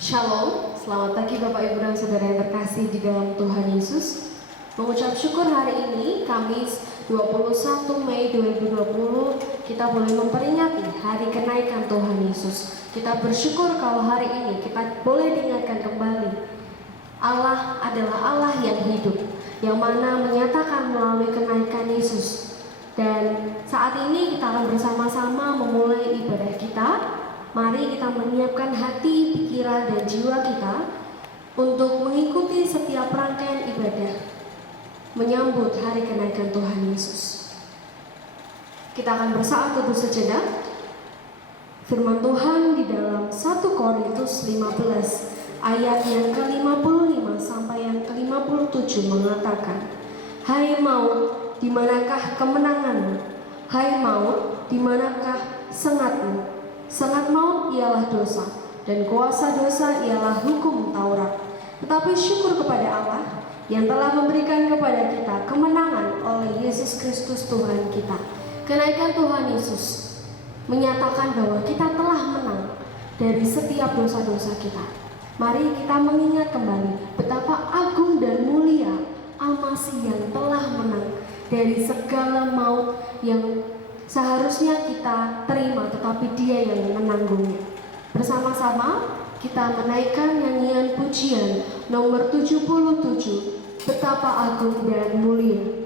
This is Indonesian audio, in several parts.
Shalom, selamat pagi Bapak Ibu dan Saudara yang terkasih di dalam Tuhan Yesus. Mengucap syukur hari ini, Kamis 21 Mei 2020, kita boleh memperingati hari kenaikan Tuhan Yesus. Kita bersyukur kalau hari ini kita boleh diingatkan kembali, Allah adalah Allah yang hidup, yang mana menyatakan melalui kenaikan Yesus. Dan saat ini kita akan bersama-sama memulai ibadah kita. Mari kita menyiapkan hati, pikiran, dan jiwa kita untuk mengikuti setiap rangkaian ibadah menyambut hari kenaikan Tuhan Yesus. Kita akan bersaat teduh sejenak. Firman Tuhan di dalam 1 Korintus 15 ayat yang ke-55 sampai yang ke-57 mengatakan, "Hai maut, di manakah kemenanganmu? Hai maut, di manakah sengatmu? Sengat maut ialah dosa, dan kuasa dosa ialah hukum Taurat. Tetapi syukur kepada Allah yang telah memberikan kepada kita kemenangan oleh Yesus Kristus Tuhan kita." Kenaikan Tuhan Yesus menyatakan bahwa kita telah menang dari setiap dosa-dosa kita. Mari kita mengingat kembali betapa agung dan mulia Al-Masih yang telah menang dari segala maut yang seharusnya kita terima, tetapi Dia yang menanggungnya. Bersama-sama kita menaikkan nyanyian pujian nomor 77, Betapa Agung dan Mulia.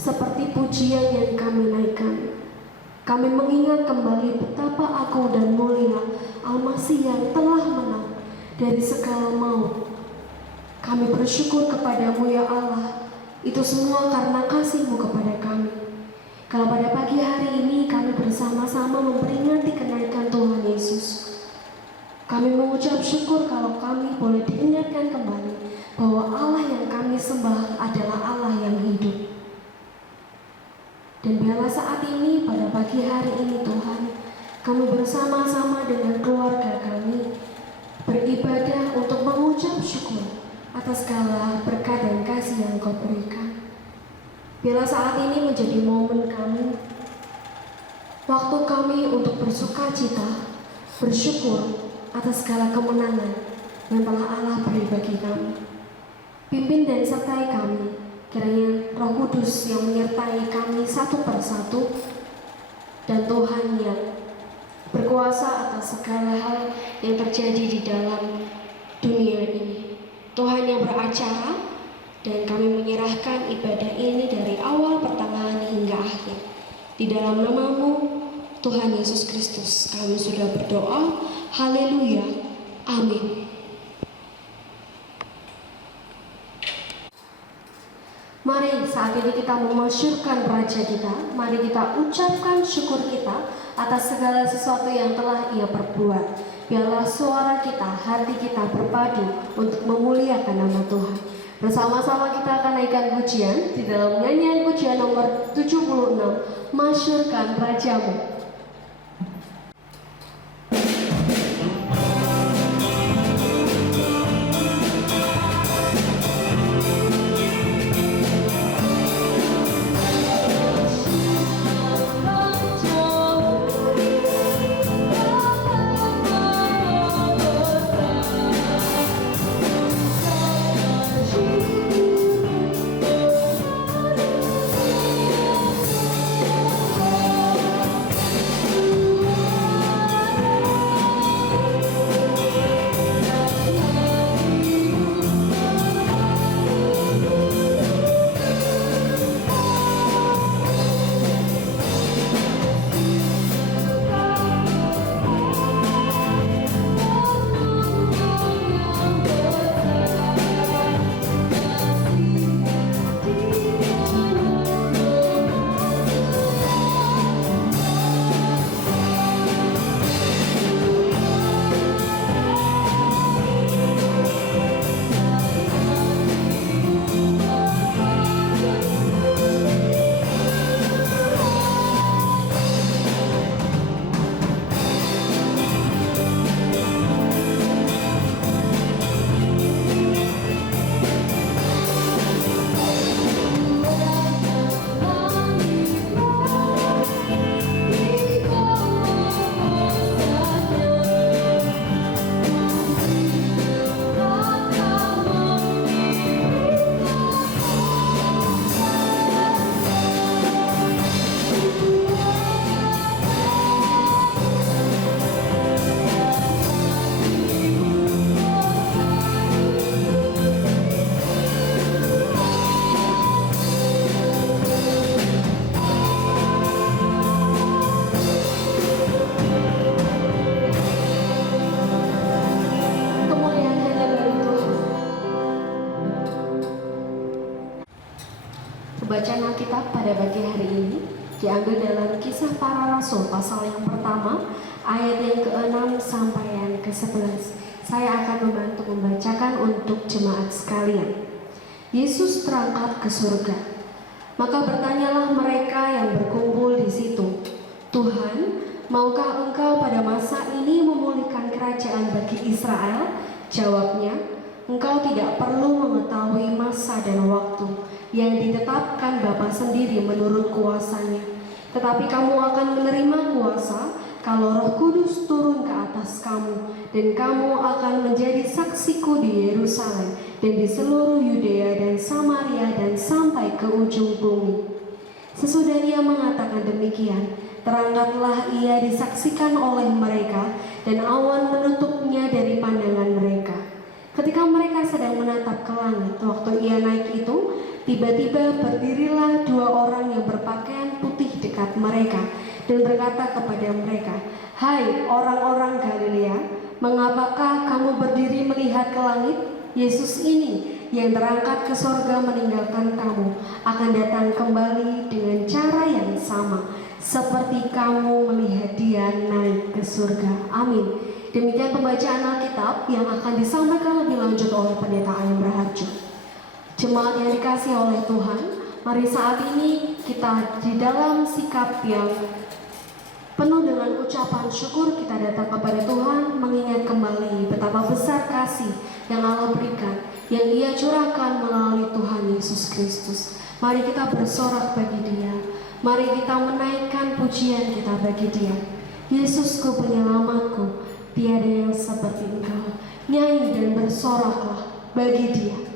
Seperti pujian yang kami naikkan, kami mengingat kembali betapa agung dan mulia Al-Masih yang telah menang dari segala maut. Kami bersyukur kepadamu ya Allah, itu semua karena kasih-Mu kepada kami. Kalau pada pagi hari ini kami bersama-sama memperingati kenaikan Tuhan Yesus, kami mengucap syukur kalau kami boleh diingatkan kembali bahwa Allah yang kami sembah adalah Allah yang hidup. Dan biarlah saat ini, pada pagi hari ini Tuhan, kami bersama-sama dengan keluarga kami beribadah untuk mengucap syukur atas segala berkat dan kasih yang Kau berikan. Biarlah saat ini menjadi momen kami, waktu kami untuk bersuka cita, bersyukur, atas segala kemenangan yang telah Allah beri bagi kami. Pimpin dan sertai kami, kiranya Roh Kudus yang menyertai kami satu persatu, dan Tuhan yang berkuasa atas segala hal yang terjadi di dalam dunia ini. Tuhan yang beracara, dan kami menyerahkan ibadah ini dari awal pertengahan hingga akhir. Di dalam nama-Mu, Tuhan Yesus Kristus, kami sudah berdoa. Haleluya. Amin. Mari saat ini kita memasyurkan Raja kita. Mari kita ucapkan syukur kita atas segala sesuatu yang telah Ia perbuat. Biarlah suara kita, hati kita berpadu untuk memuliakan nama Tuhan. Bersama-sama kita akan naikkan pujian di dalam nyanyian pujian nomor 76, Masyurkan Rajamu. Bacaan Alkitab pada pagi hari ini diambil dalam Kisah Para Rasul pasal yang pertama, ayat yang ke-6 sampai yang ke-11. Saya akan membantu membacakan untuk jemaat sekalian. Yesus terangkat ke surga. Maka bertanyalah mereka yang berkumpul di situ, "Tuhan, maukah Engkau pada masa ini memulihkan kerajaan bagi Israel?" Jawabnya, "Engkau tidak perlu mengetahui masa dan waktu yang ditetapkan Bapa sendiri menurut kuasanya. Tetapi kamu akan menerima kuasa kalau Roh Kudus turun ke atas kamu, dan kamu akan menjadi saksiku di Yerusalem dan di seluruh Yudea dan Samaria dan sampai ke ujung bumi." Sesudah Ia mengatakan demikian, terangkatlah Ia disaksikan oleh mereka, dan awan menutupnya dari pandangan mereka. Ketika mereka sedang menatap ke langit, waktu Ia naik itu, tiba-tiba berdirilah dua orang yang berpakaian putih dekat mereka dan berkata kepada mereka, "Hai orang-orang Galilea, mengapakah kamu berdiri melihat ke langit? Yesus ini yang terangkat ke sorga meninggalkan kamu akan datang kembali dengan cara yang sama seperti kamu melihat Dia naik ke surga." Amin. Demikian pembacaan Alkitab yang akan disampaikan lebih lanjut oleh Pendeta Ayam Raharjo. Jemaat yang dikasihi oleh Tuhan, mari saat ini kita di dalam sikap yang penuh dengan ucapan syukur kita datang kepada Tuhan, mengingat kembali betapa besar kasih yang Allah berikan, yang Ia curahkan melalui Tuhan Yesus Kristus. Mari kita bersorak bagi Dia, mari kita menaikkan pujian kita bagi Dia. Yesusku penyelamatku, tiada yang seperti Engkau. Nyanyi dan bersoraklah bagi Dia.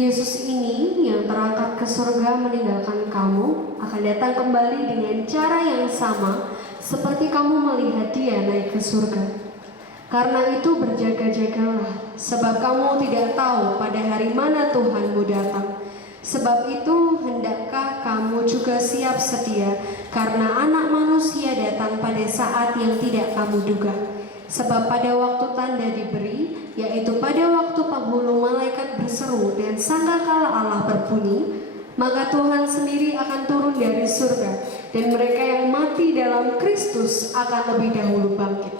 Yesus ini yang terangkat ke surga meninggalkan kamu akan datang kembali dengan cara yang sama seperti kamu melihat dia naik ke surga. Karena itu berjaga-jagalah, sebab kamu tidak tahu pada hari mana Tuhanmu datang. Sebab itu hendakkah kamu juga siap sedia, karena Anak Manusia datang pada saat yang tidak kamu duga. Sebab pada waktu tanda diberi, yaitu pada waktu penghulu malaikat berseru dan sangkakala Allah berbunyi, maka Tuhan sendiri akan turun dari surga, dan mereka yang mati dalam Kristus akan lebih dahulu bangkit.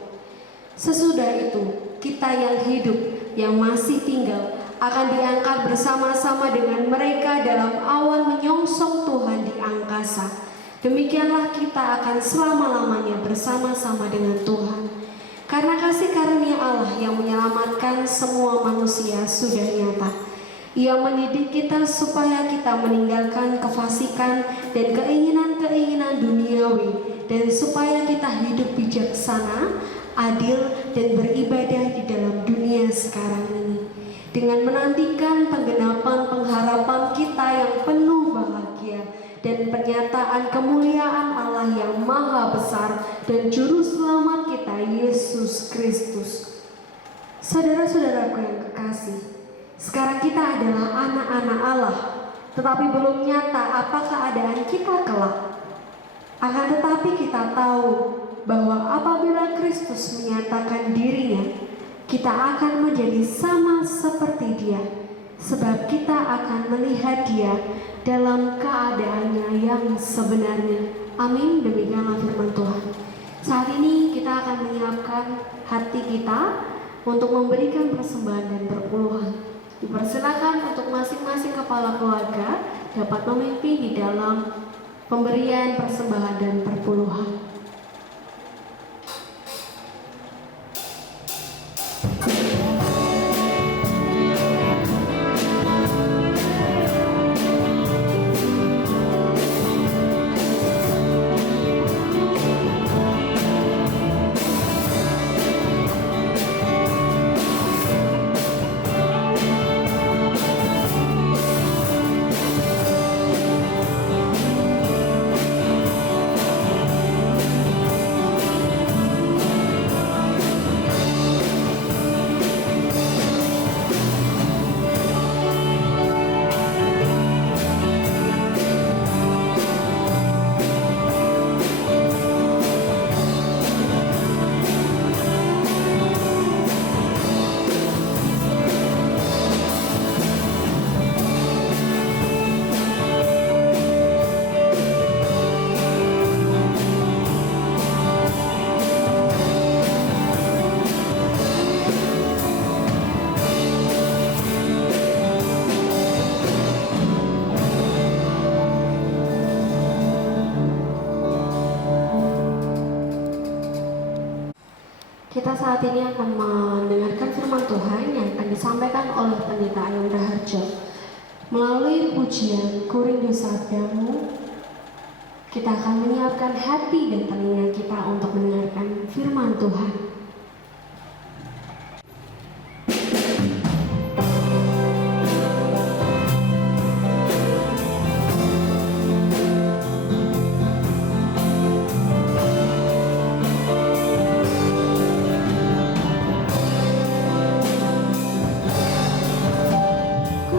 Sesudah itu, kita yang hidup, yang masih tinggal, akan diangkat bersama-sama dengan mereka dalam awan menyongsong Tuhan di angkasa. Demikianlah kita akan selama-lamanya bersama-sama dengan Tuhan. Karena kasih karunia Allah yang menyelamatkan semua manusia sudah nyata. Ia mendidik kita supaya kita meninggalkan kefasikan dan keinginan-keinginan duniawi, dan supaya kita hidup bijaksana, adil, dan beribadah di dalam dunia sekarang ini, dengan menantikan penggenapan pengharapan kita yang penuh bahagia dan penyataan kemuliaan Allah yang maha besar dan juru selamat kita Yesus Kristus. Saudara-saudaraku yang kekasih, sekarang kita adalah anak-anak Allah, tetapi belum nyata apa keadaan kita kelak. Akan tetapi kita tahu bahwa apabila Kristus menyatakan dirinya, kita akan menjadi sama seperti Dia, sebab kita akan melihat Dia dalam keadaannya yang sebenarnya. Amin. Demikianlah firman Tuhan. Saat ini kita akan menyiapkan hati kita untuk memberikan persembahan dan perpuluhan. Dipersilakan untuk masing-masing kepala keluarga dapat memimpin di dalam pemberian persembahan dan perpuluhan. Kita saat ini akan mendengarkan firman Tuhan yang akan disampaikan oleh Pendeta Ayuh Raharjo. Melalui pujian Kurindu Sabdamu, kita akan menyiapkan hati dan telinga kita untuk mendengarkan firman Tuhan. Ku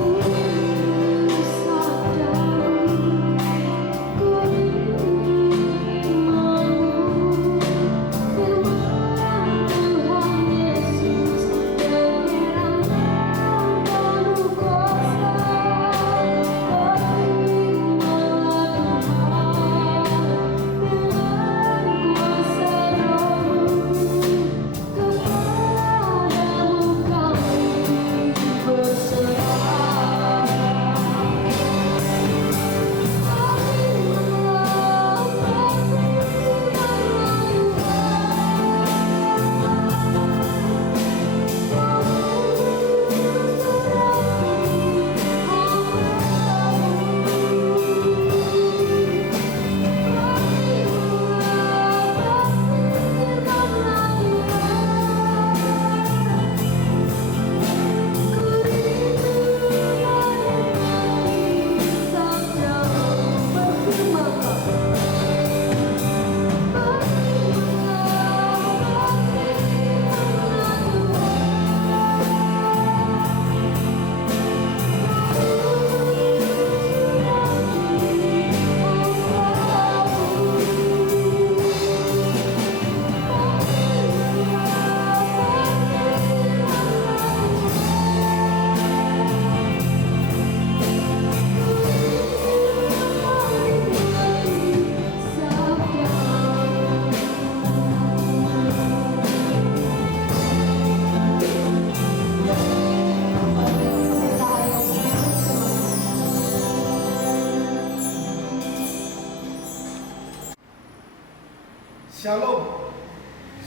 Shalom,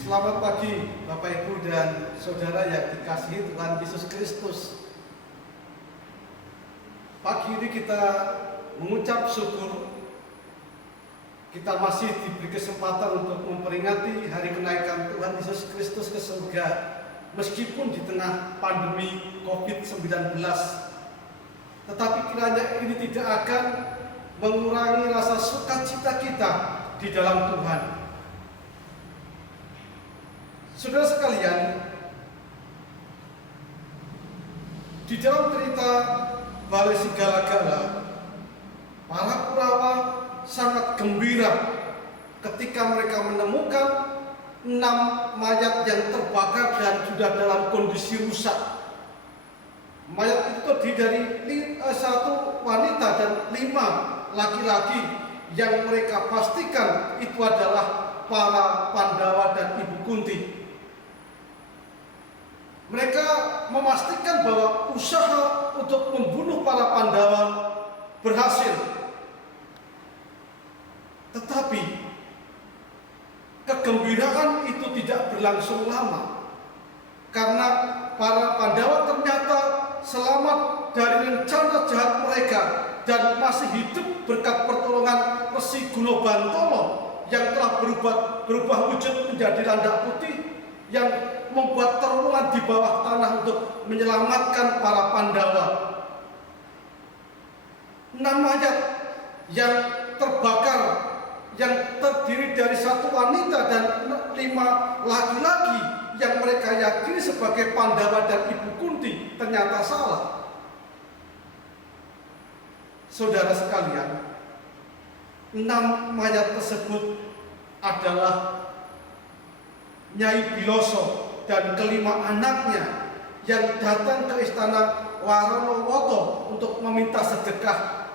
selamat pagi Bapak Ibu dan Saudara yang dikasihi Tuhan Yesus Kristus. Pagi ini kita mengucap syukur kita masih diberi kesempatan untuk memperingati hari kenaikan Tuhan Yesus Kristus ke surga, meskipun di tengah pandemi COVID-19. Tetapi kiranya ini tidak akan mengurangi rasa sukacita kita di dalam Tuhan. Saudara sekalian, di dalam cerita Balai Sigala-gala, para Kurawa sangat gembira ketika mereka menemukan 6 mayat yang terbakar dan sudah dalam kondisi rusak. Mayat itu terdiri dari 1 wanita dan 5 laki-laki yang mereka pastikan itu adalah para Pandawa dan Ibu Kunti. Mereka memastikan bahwa usaha untuk membunuh para Pandawa berhasil. Tetapi kegembiraan itu tidak berlangsung lama, karena para Pandawa ternyata selamat dari rencana jahat mereka dan masih hidup berkat pertolongan Resi Gunobantolo yang telah berubah wujud menjadi landak putih yang membuat terowongan di bawah tanah untuk menyelamatkan para Pandawa. 6 mayat yang terbakar, yang terdiri dari 1 wanita dan 5 laki-laki yang mereka yakini sebagai Pandawa dan Ibu Kunti ternyata salah. Saudara sekalian, 6 mayat tersebut adalah Nyai Biloso dan kelima anaknya yang datang ke istana Waronowoto untuk meminta sedekah,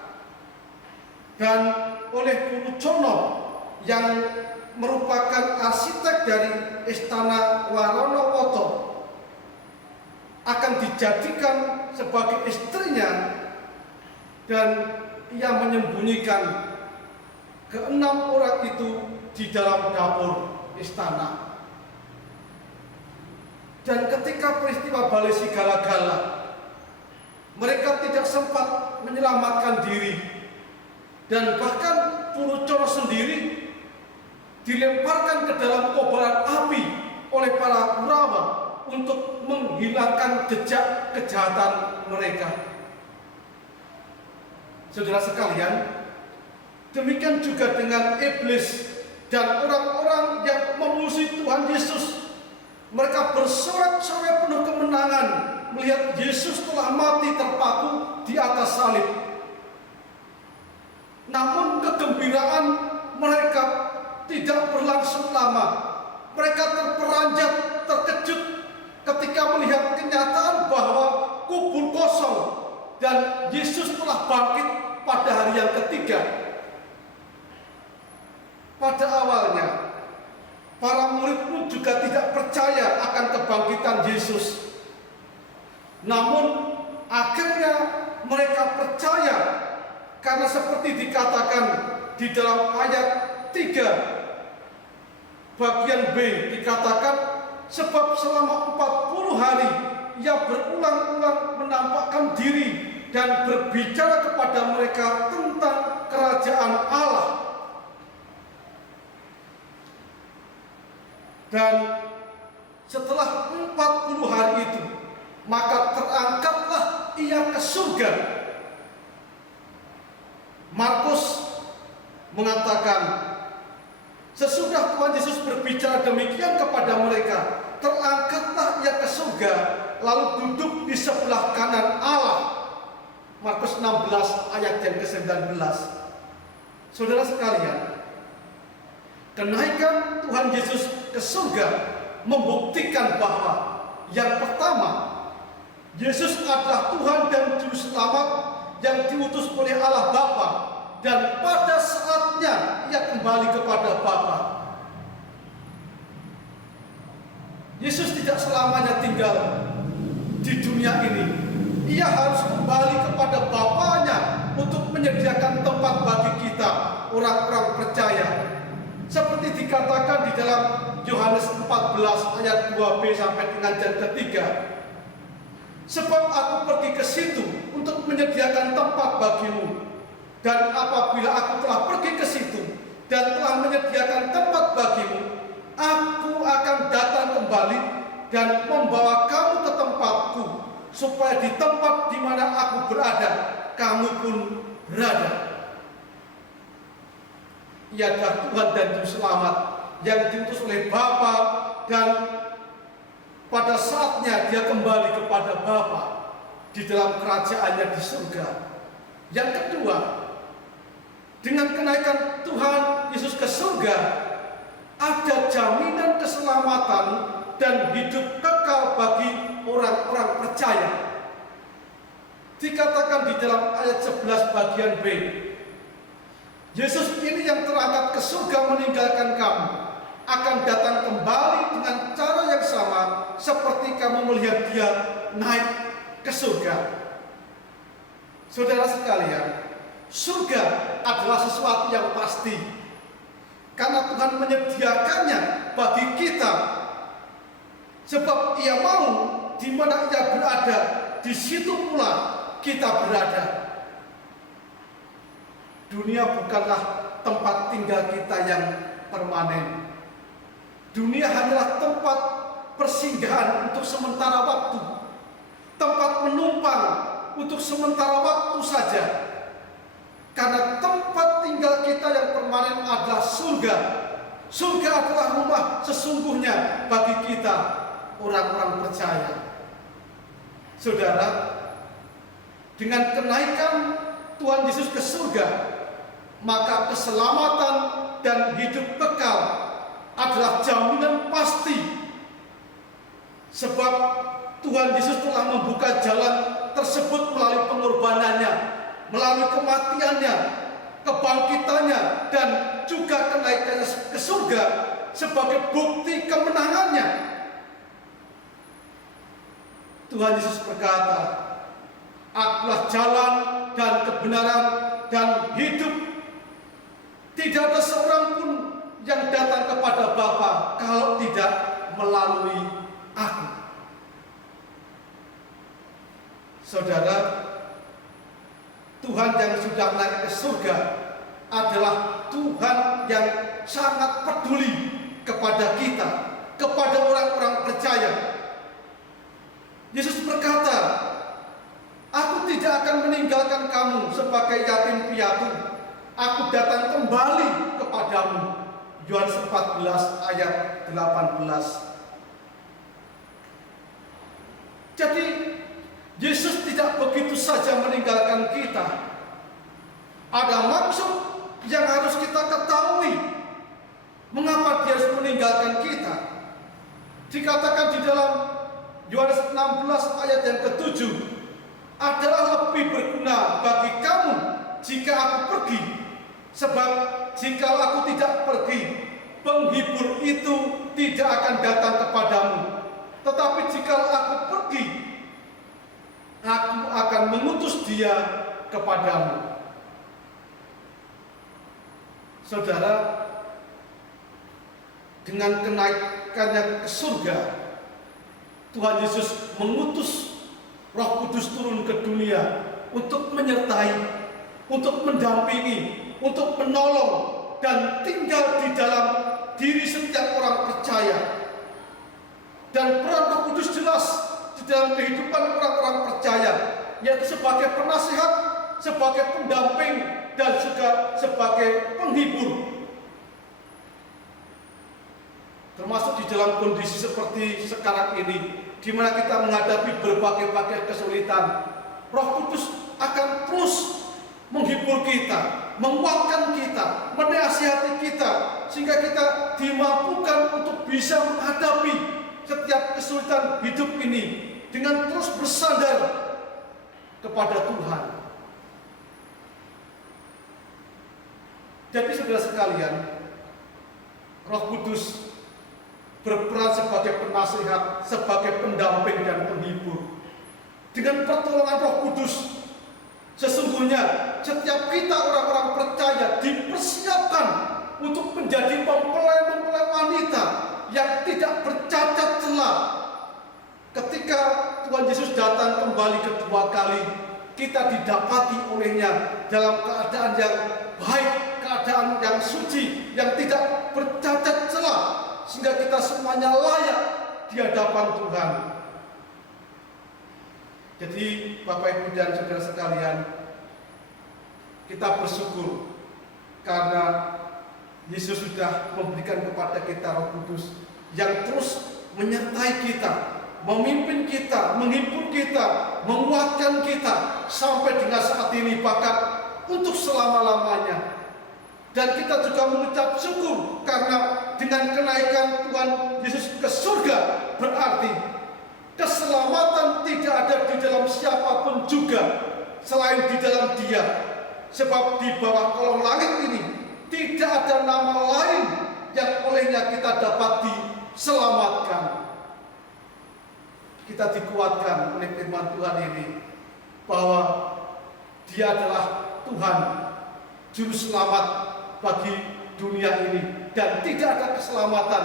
dan oleh Purucono yang merupakan arsitek dari istana Waronowoto akan dijadikan sebagai istrinya, dan ia menyembunyikan ke-6 orang itu di dalam dapur istana. Dan ketika peristiwa Balai Sigala-gala, mereka tidak sempat menyelamatkan diri, dan bahkan Purucono sendiri dilemparkan ke dalam kobaran api oleh para Kurawa untuk menghilangkan jejak kejahatan mereka. Saudara sekalian, demikian juga dengan iblis dan orang-orang yang memusuhi Tuhan Yesus. Mereka bersorak-sorai penuh kemenangan melihat Yesus telah mati terpaku di atas salib. Namun kegembiraan mereka tidak berlangsung lama. Mereka terperanjat, terkejut ketika melihat kenyataan bahwa kubur kosong dan Yesus telah bangkit pada hari yang ketiga. Pada awalnya, para murid pun juga tidak percaya akan kebangkitan Yesus. Namun akhirnya mereka percaya, karena seperti dikatakan di dalam ayat 3 bagian B dikatakan, sebab selama 40 hari ia berulang-ulang menampakkan diri dan berbicara kepada mereka tentang kerajaan Allah. Dan setelah 40 hari itu, maka terangkatlah ia ke surga. Markus mengatakan, sesudah Tuhan Yesus berbicara demikian kepada mereka, terangkatlah ia ke surga, lalu duduk di sebelah kanan Allah. Markus 16 ayat yang ke-19. Saudara sekalian, kenaikan Tuhan Yesus ke surga membuktikan bahwa yang pertama, Yesus adalah Tuhan dan Juru Selamat yang diutus oleh Allah Bapa, dan pada saatnya ia kembali kepada Bapa. Yesus tidak selamanya tinggal di dunia ini. Ia harus kembali kepada Bapanya untuk menyediakan tempat bagi kita, orang-orang percaya. Seperti dikatakan di dalam Yohanes 14 ayat 2b sampai dengan yang ketiga. Sebab aku pergi ke situ untuk menyediakan tempat bagimu. Dan apabila aku telah pergi ke situ dan telah menyediakan tempat bagimu, aku akan datang kembali dan membawa kamu ke tempatku, supaya di tempat di mana aku berada, kamu pun berada. Ia adalah Tuhan dan Juru Selamat yang diutus oleh Bapa, dan pada saatnya dia kembali kepada Bapa di dalam kerajaannya di surga. Yang kedua, dengan kenaikan Tuhan Yesus ke surga, ada jaminan keselamatan dan hidup kekal bagi orang-orang percaya. Dikatakan di dalam ayat 11 bagian B, Yesus ini yang terangkat ke surga meninggalkan kamu, akan datang kembali dengan cara yang sama seperti kamu melihat dia naik ke surga. Saudara sekalian, surga adalah sesuatu yang pasti, karena Tuhan menyediakannya bagi kita. Sebab Ia mau di mana Ia berada, di situ pula kita berada. Dunia bukanlah tempat tinggal kita yang permanen. Dunia hanyalah tempat persinggahan untuk sementara waktu, tempat menumpang untuk sementara waktu saja. Karena tempat tinggal kita yang permanen adalah surga. Surga adalah rumah sesungguhnya bagi kita, orang-orang percaya. Saudara, dengan kenaikan Tuhan Yesus ke surga, maka keselamatan dan hidup kekal adalah jaminan pasti. Sebab Tuhan Yesus telah membuka jalan tersebut melalui pengorbanannya, melalui kematiannya, kebangkitannya, dan juga kenaikannya ke surga sebagai bukti kemenangannya. Tuhan Yesus berkata, "Akulah jalan dan kebenaran dan hidup. Tidak ada seorang pun yang datang kepada Bapa kalau tidak melalui Aku." Saudara, Tuhan yang sudah naik ke surga adalah Tuhan yang sangat peduli kepada kita, kepada orang-orang percaya. Yesus berkata, "Aku tidak akan meninggalkan kamu sebagai yatim piatu. Aku datang kembali kepadamu." Yohanes 14 ayat 18. Jadi Yesus tidak begitu saja meninggalkan kita. Ada maksud yang harus kita ketahui. Mengapa Dia harus meninggalkan kita? Dikatakan di dalam Yohanes 16 ayat yang ke-7, "Adalah lebih berguna bagi kamu jika aku pergi. Sebab jika aku tidak pergi, penghibur itu tidak akan datang kepadamu. Tetapi jika aku pergi, aku akan mengutus dia kepadamu." Saudara, dengan kenaikannya ke surga, Tuhan Yesus mengutus Roh Kudus turun ke dunia untuk menyertai, untuk mendampingi, untuk menolong, dan tinggal di dalam diri setiap orang percaya. Dan peran Roh Kudus jelas di dalam kehidupan orang-orang percaya, yaitu sebagai penasihat, sebagai pendamping, dan juga sebagai penghibur. Termasuk di dalam kondisi seperti sekarang ini, di mana kita menghadapi berbagai-bagai kesulitan, Roh Kudus akan terus menghibur kita, menguatkan kita, menasihati kita, sehingga kita dimampukan untuk bisa menghadapi setiap kesulitan hidup ini dengan terus bersandar kepada Tuhan. Jadi saudara sekalian, Roh Kudus berperan sebagai penasihat, sebagai pendamping dan penghibur. Dengan pertolongan Roh Kudus, sesungguhnya setiap kita orang-orang percaya dipersiapkan untuk menjadi mempelai-mempelai wanita ketika Tuhan Yesus datang kembali kedua kali, kita didapati olehnya dalam keadaan yang baik, keadaan yang suci, yang tidak bercacat celah, sehingga kita semuanya layak di hadapan Tuhan. Jadi Bapak Ibu dan saudara sekalian, kita bersyukur karena Yesus sudah memberikan kepada kita Roh Kudus yang terus menyertai kita, memimpin kita, menghibur kita, menguatkan kita sampai dengan saat ini, bahkan untuk selama-lamanya. Dan kita juga mengucap syukur karena dengan kenaikan Tuhan Yesus ke surga, berarti keselamatan tidak ada di dalam siapapun juga selain di dalam Dia. Sebab di bawah kolong langit ini tidak ada nama lain yang olehnya kita dapat diselamatkan. Kita dikuatkan oleh firman Tuhan ini bahwa Dia adalah Tuhan, juru selamat bagi dunia ini, dan tidak ada keselamatan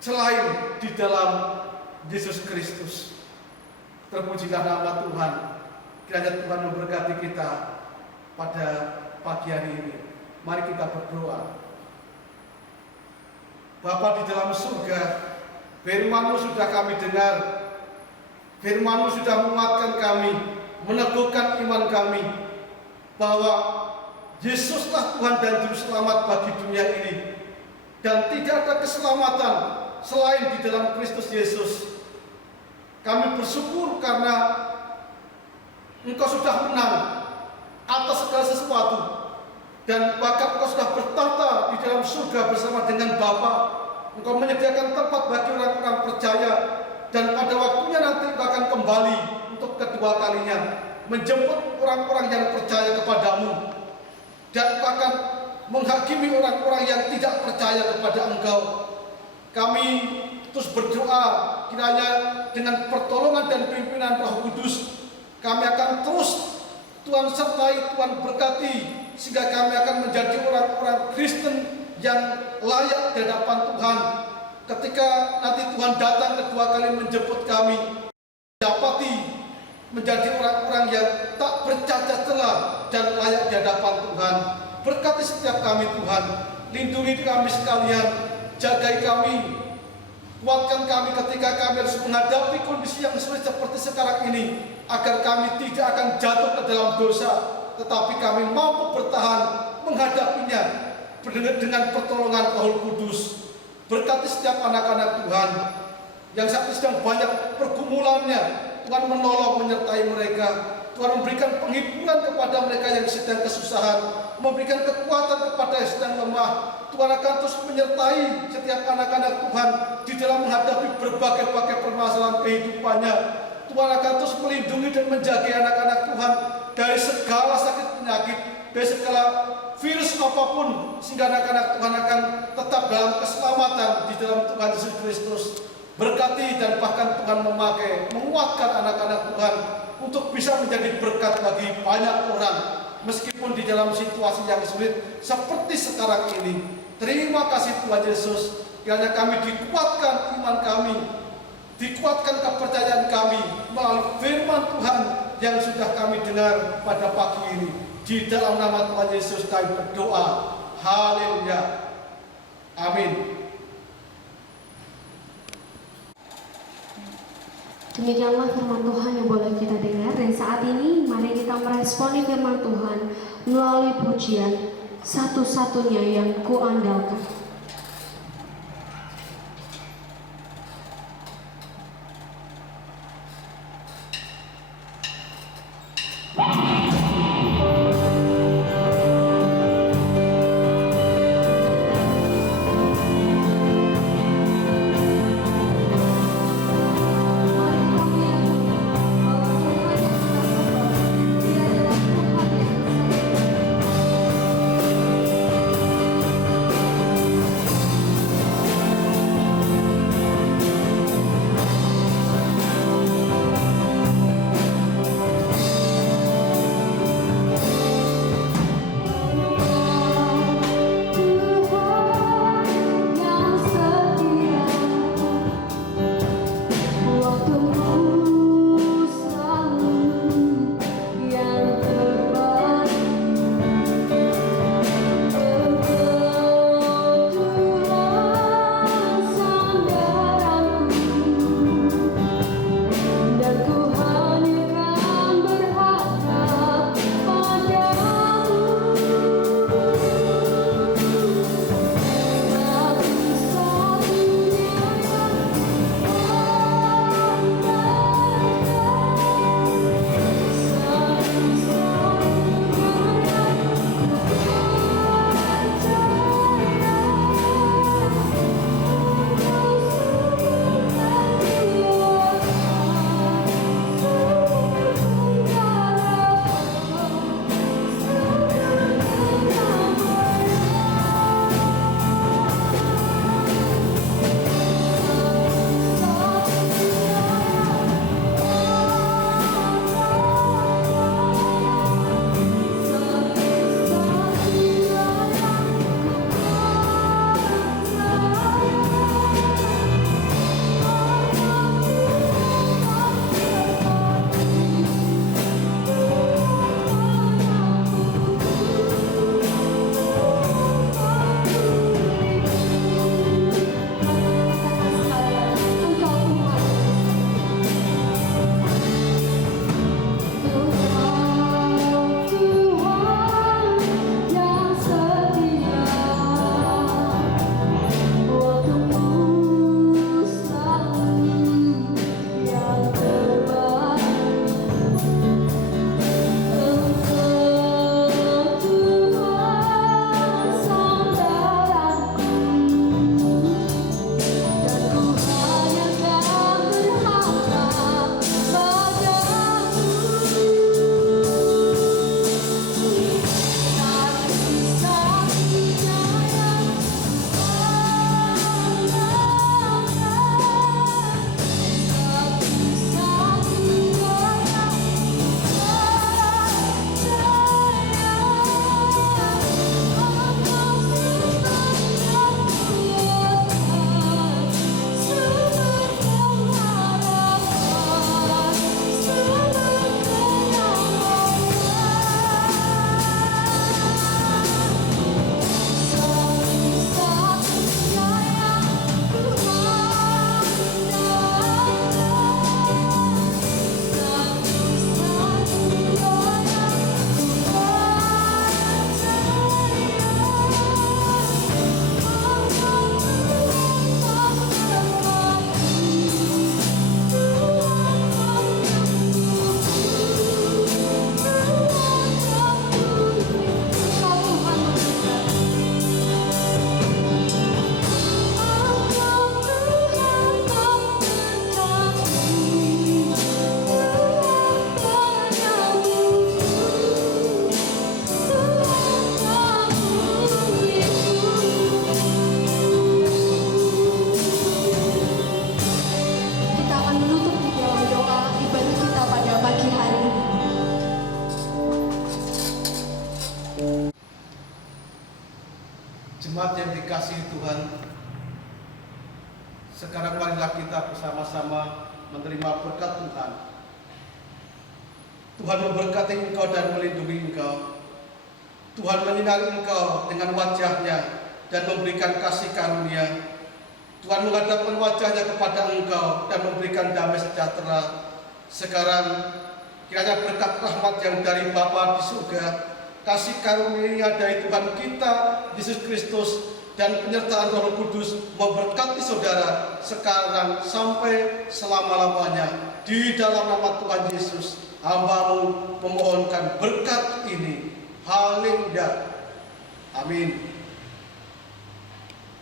selain di dalam Yesus Kristus. Terpujilah nama Tuhan. Kiranya Tuhan memberkati kita pada pagi hari ini. Mari kita berdoa. Bapa di dalam surga, firman-Mu sudah kami dengar, firman-Mu sudah menguatkan kami, meneguhkan iman kami bahwa Yesuslah Tuhan dan Juru Selamat bagi dunia ini, dan tidak ada keselamatan selain di dalam Kristus Yesus. Kami bersyukur karena Engkau sudah menang atas segala sesuatu, dan bahkan Engkau sudah bertahta di dalam surga bersama dengan Bapa. Engkau menyediakan tempat bagi orang-orang percaya, dan pada waktunya nanti Engkau akan kembali untuk kedua kalinya menjemput orang-orang yang percaya kepadamu, dan bahkan menghakimi orang-orang yang tidak percaya kepada Engkau. Kami terus berdoa kiranya dengan pertolongan dan pimpinan Roh Kudus, kami akan terus Tuhan sertai, Tuhan berkati, sehingga kami akan menjadi orang-orang Kristen yang layak di hadapan Tuhan. Ketika nanti Tuhan datang kedua kali menjemput kami, dapati menjadi orang-orang yang tak bercacat celah dan layak di hadapan Tuhan. Berkati setiap kami Tuhan, lindungi kami sekalian, jagai kami, kuatkan kami ketika kami harus menghadapi kondisi yang sulit seperti sekarang ini, agar kami tidak akan jatuh ke dalam dosa, tetapi kami mampu bertahan menghadapinya dengan pertolongan Roh Kudus. Berkati setiap anak-anak Tuhan yang saat ini sedang banyak pergumulannya, Tuhan menolong, menyertai mereka. Tuhan memberikan penghiburan kepada mereka yang sedang kesusahan, memberikan kekuatan kepada yang sedang lemah. Tuhan akan terus menyertai setiap anak-anak Tuhan di dalam menghadapi berbagai-bagai permasalahan kehidupannya. Tuhan akan terus melindungi dan menjaga anak-anak Tuhan dari segala sakit penyakit, dari segala virus apapun, sehingga anak-anak Tuhan akan tetap dalam keselamatan di dalam Tuhan Yesus Kristus. Berkati dan bahkan Tuhan memakai, menguatkan anak-anak Tuhan untuk bisa menjadi berkat bagi banyak orang, meskipun di dalam situasi yang sulit seperti sekarang ini. Terima kasih Tuhan Yesus, kiranya kami dikuatkan iman kami, dikuatkan kepercayaan kami melalui firman Tuhan yang sudah kami dengar pada pagi ini. Di dalam nama Tuhan Yesus kami berdoa. Haleluya. Amin. Demikianlah firman Tuhan yang boleh kita dengar, dan saat ini mari kita meresponi firman Tuhan melalui pujian Satu-satunya yang Kuandalkan. Satu Sekarang marilah kita bersama-sama menerima berkat Tuhan. Tuhan memberkati engkau dan melindungi engkau. Tuhan menyinari engkau dengan wajah-Nya dan memberikan kasih karunia. Tuhan menghadapkan wajah-Nya kepada engkau dan memberikan damai sejahtera. Sekarang kiranya berkat rahmat yang dari Bapa di surga, kasih karunia dari Tuhan kita Yesus Kristus, dan penyertaan Roh Kudus memberkati saudara sekarang sampai selama-lamanya. Di dalam nama Tuhan Yesus, hamba-Mu memohonkan berkat ini. Haleluya. Amin.